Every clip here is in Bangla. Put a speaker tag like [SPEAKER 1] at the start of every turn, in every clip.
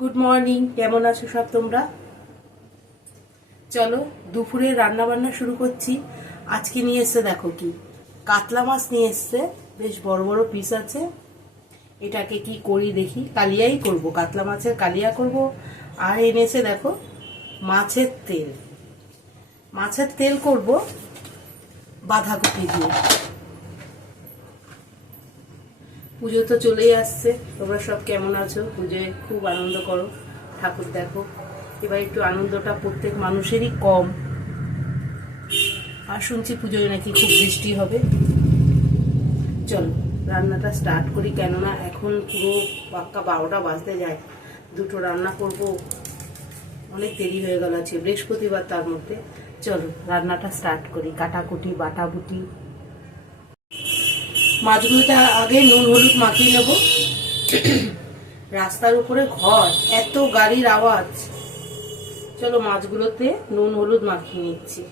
[SPEAKER 1] গুড মর্নিং কেমন আছো সব তোমরা? চলো, দুপুরে রান্না বান্না শুরু করছি। আজকে নিয়ে এসছে দেখো কি? কাতলা মাছ নিয়ে এসছে, বেশ বড় বড় পিস আছে। এটাকে কি করি দেখি? কালিয়াই করব, কাতলা মাছের কালিয়া করব। আর এনেছে দেখো, মাছের তেল। মাছের তেল করব বাঁধাকপি দিয়ে। পুজো তো চলেই আসছে। তোমরা সব কেমন আছো? পুজোয় খুব আনন্দ করো। ঠাকুর দেখো। এবার একটু আনন্দটা প্রত্যেক মানুষেরই কম। আর শুনছি পুজোয় নাকি খুব বৃষ্টি হবে। চলো, রান্নাটা স্টার্ট করি। কেননা এখন পুরো পাক্কা বারোটা বাজতে যায়। দুটো রান্না করব। অনেক দেরি হয়ে গেল আছে বৃহস্পতিবার তার মধ্যে। চলো, রান্নাটা স্টার্ট করি। কাটাকুটি, বাটাবুটি। মাছগুলোটা আগে নুন, হলুদ মাখিয়ে নেব। রাস্তার উপরে ঘর, এত গাড়ির আওয়াজ। চলো মাছগুলোতে নুন, হলুদ মাখিয়ে নিচ্ছি।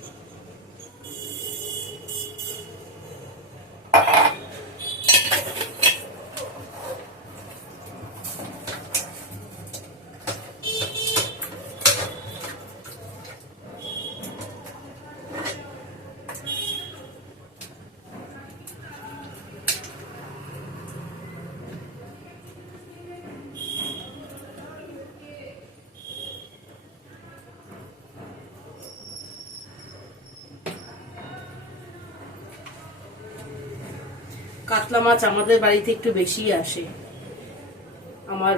[SPEAKER 1] কাতলা মাছ আমাদের বাড়িতে একটু বেশি আসে। আমার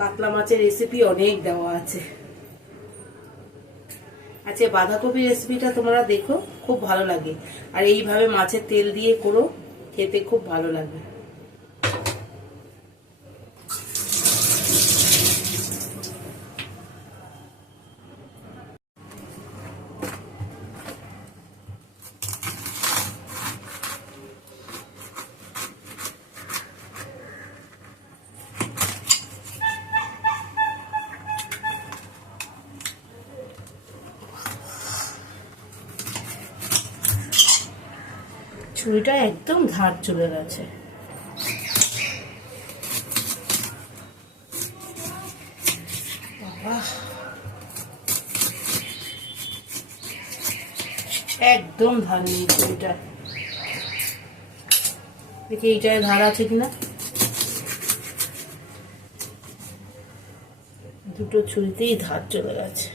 [SPEAKER 1] কাতলা মাছের রেসিপি অনেক দেওয়া আছে। আচ্ছা বাঁধাকপি রেসিপিটা তোমরা দেখো, খুব ভালো লাগে। আর এইভাবে মাছের তেল দিয়ে করো, খেতে খুব ভালো লাগে ছুরিটা একদম ধার চলে গেছে। একদম ধার নেই ছুরিটা দেখি এইটায় ধার আছে কিনা? দুটো ছুরিতেই ধার চলে গেছে।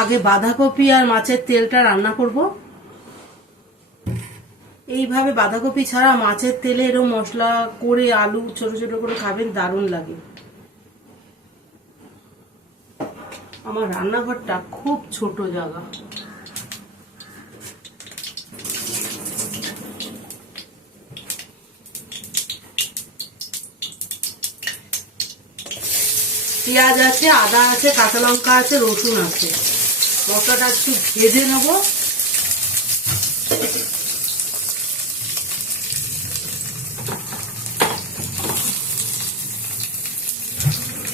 [SPEAKER 1] আগে বাঁধাকপি আর মাছের তেলটা রান্না করব। এইভাবে বাঁধাকপি ছাড়া মাছের তেলে এরকম মশলা করে আলু ছোট ছোট করে খাবেন দারুণ লাগে। আমার রান্নাঘরটা খুব ছোট জায়গা। পেঁয়াজ আছে, আদা আছে, কাঁচা লঙ্কা আছে, রসুন আছে। মশলাটা একটু ভেজে নেব।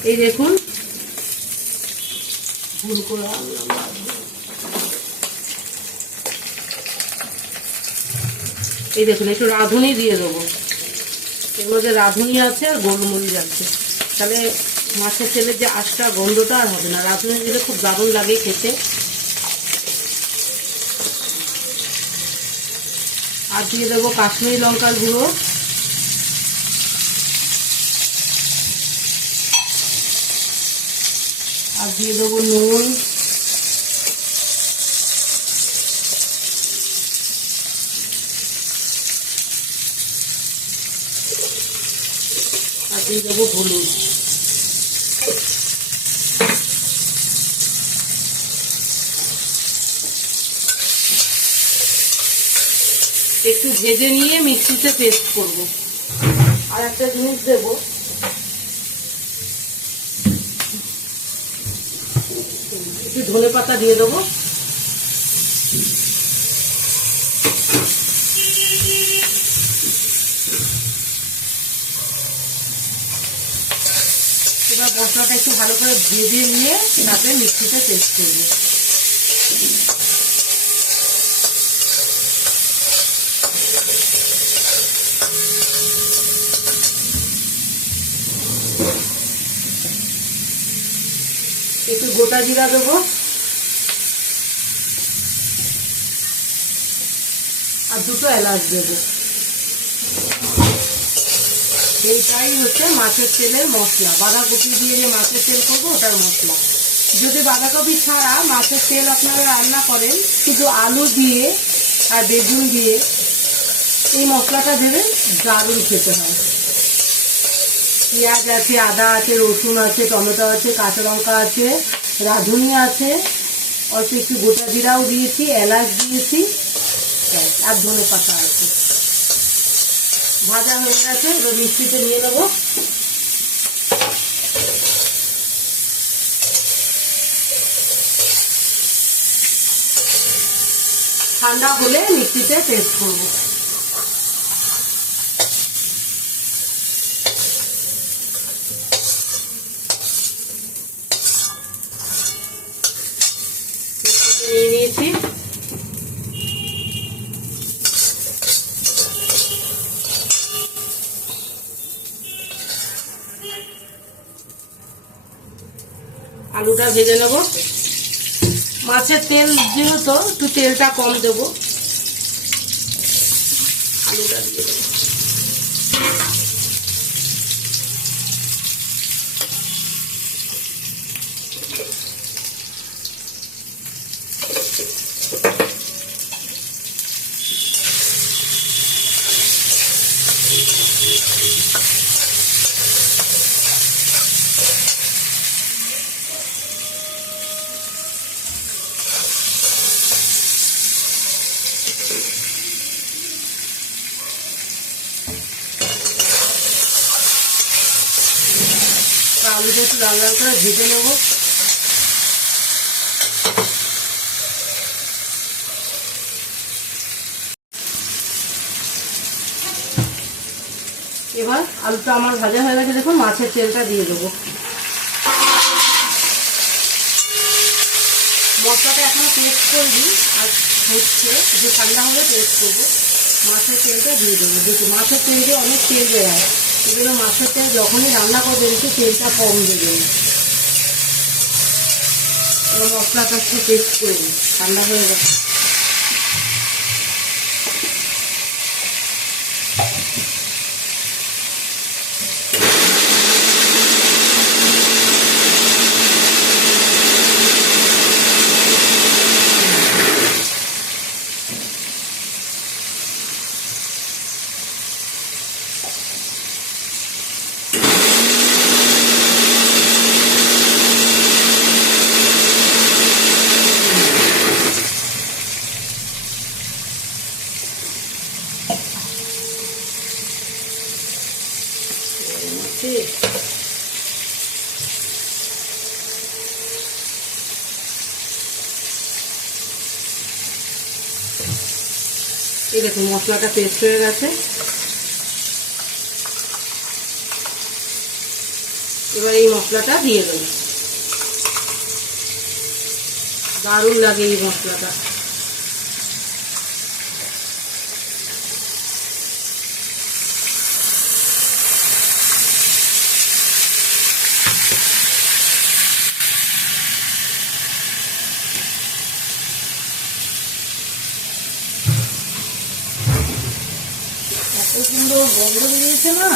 [SPEAKER 1] এই দেখুন। এই দেখুন, একটু রাঁধুনি দিয়ে দেবো। এর মধ্যে রাঁধুনি আছে আর গোলমরিচ আছে। তাহলে মাছের তেলের যে আশটা গন্ধটা আর হবে না। রাঁধুনি দিলে খুব দারুণ লাগে খেতে। আর দিয়ে দেবো কাশ্মীরি লঙ্কার গুঁড়ো। আর দিয়ে দেবো নুন। আর দিয়ে দেবো হলুদ। একটু ভেজে নিয়ে মিক্সিতে পেস্ট করব। আর একটা জিনিস দেবো। একটু ধনে পাতা দিয়ে দেবো। এবার মশলাটা একটু ভালো করে ভেজে নিয়ে তাতে মিক্সিতে পেস্ট করব একটু গোটা জিরা দেবো। আর দুটো এলাচ দেবো। এইটাই হচ্ছে মাছের তেলের মশলা। বাঁধাকপি দিয়ে যে মাছের তেল করব, ওটার মশলা। যদি বাঁধাকপি ছাড়া মাছের তেল আপনারা রান্না করেন কিন্তু আলু দিয়ে আর বেগুন দিয়ে, এই মশলাটা দেবেন, দারুণ খেতে হয়। পেঁয়াজ আছে, আদা আছে, রসুন আছে, টমেটো আছে, কাঁচা লঙ্কা আছে রাঁধুনি আছে। অল্প একটু গোটা জিরাও দিয়েছি, এলাচ দিয়েছি। আর ধনে পাতা আছে। ভাজা হয়ে গেছে, এবার মিক্সিতে নিয়ে নেব। ঠান্ডা হলে মিক্সিতে পেস্ট করব মিক্সিতে নিয়ে নিয়েছি আলুটা ভেজে নেব। মাছের তেল যেহেতু একটু তেলটা কম দেবো। আলুটা দিয়ে দেবো। আলুটা একটু লাল লাল করে ভেজে নেব। এবার আলুটা আমার ভাজা হয়ে গেছে, দেখুন মাছের তেলটা দিয়ে দেবো। মশলাটা এখনও পেস্ট করবি আর হচ্ছে যে ঠান্ডা হলে পেস্ট করব। মাছের তেলটা দিয়ে দেবো। দেখুন, মাছের তেল দিয়ে অনেক তেল বেরোয়। মাছের তেল যখনই রান্না করবেন একটু তেলটা কম দেবেন এবার মশলাটা একটু টেস্ট করে ঠান্ডা হয়ে গেছে। এই দেখুন, মশলাটা পেস্ট হয়ে গেছে। এবার এই মশলাটা দিয়ে দেবো। দারুণ লাগে এই মশলাটা। হচ্ছে না?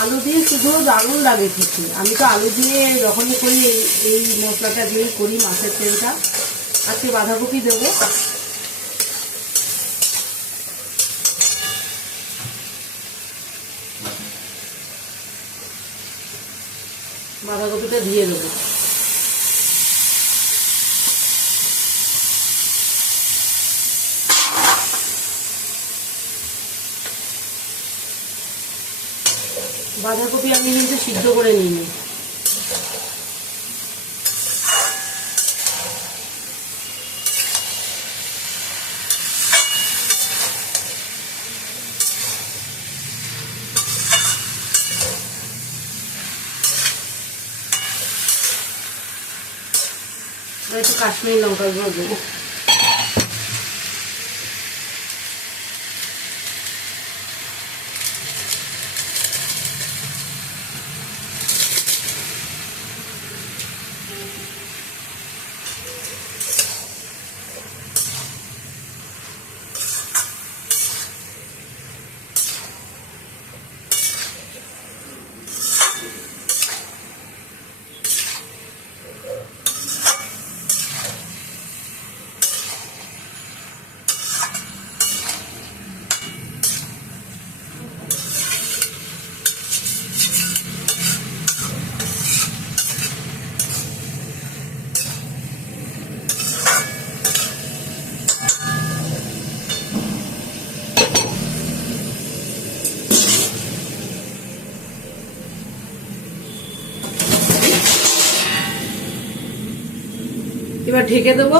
[SPEAKER 1] আলু দিয়ে শুধু দারুণ লাগে কিছু আমি তো আলু দিয়ে যখনই করি, এই মশলাটা দিয়ে করি মাছের তেলটা। আজকে বাঁধাকপি দেবো। বাঁধাকপিটা দিয়ে দেবো। বাঁধাকপি আমি কিন্তু সিদ্ধ করে আর একটু কাশ্মীরি লঙ্কা গুঁড়ো দেবো। ঢেকে দেবো।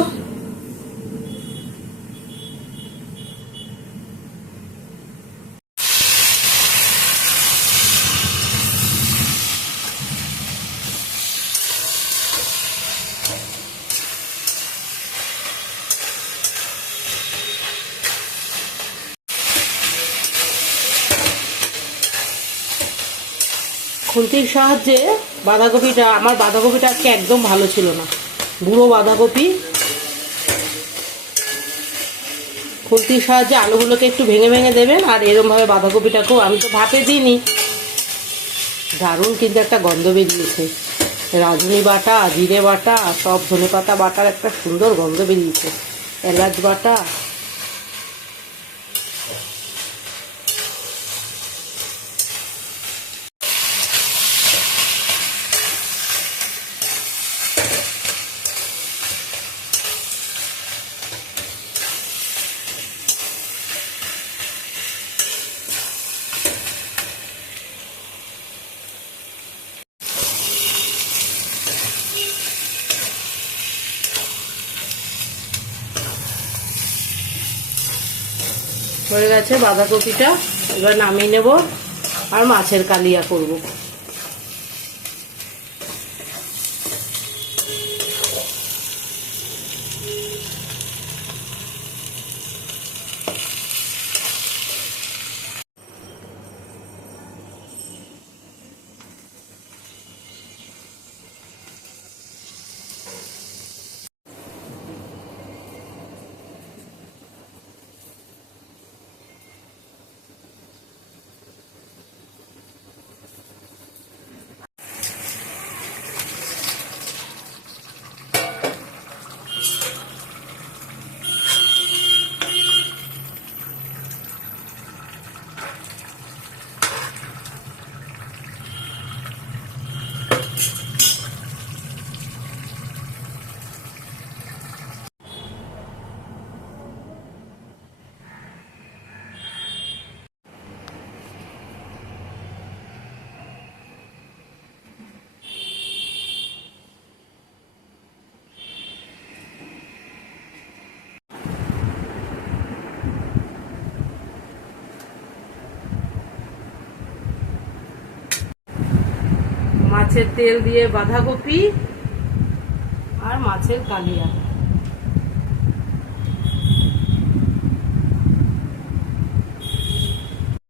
[SPEAKER 1] খুন্তির সাহায্যে বাঁধাকপিটা আমার বাঁধাকপিটা আজকে একদম ভালো ছিল না। বুড়ো বাঁধাকপি। খুন্তির সাহায্যে আলুগুলোকে একটু ভেঙে ভেঙে দেবেন, আর এরমভাবে বাঁধাকপিটাকেও আমি তো ভাপে দিইনি। দারুণ কিন্তু একটা গন্ধ বেরিয়েছে। রাঁধুনি বাটা, জিরে বাটা সব ধনে পাতা বাটার একটা সুন্দর গন্ধ বেরিয়েছে। এলাচ বাটা হয়ে গেছে বাঁধাকপিটা। এবার নামিয়ে নেব। আর মাছের কালিয়া করব। মাছের তেল দিয়ে বাঁধাকপি আর মাছের কালিয়া।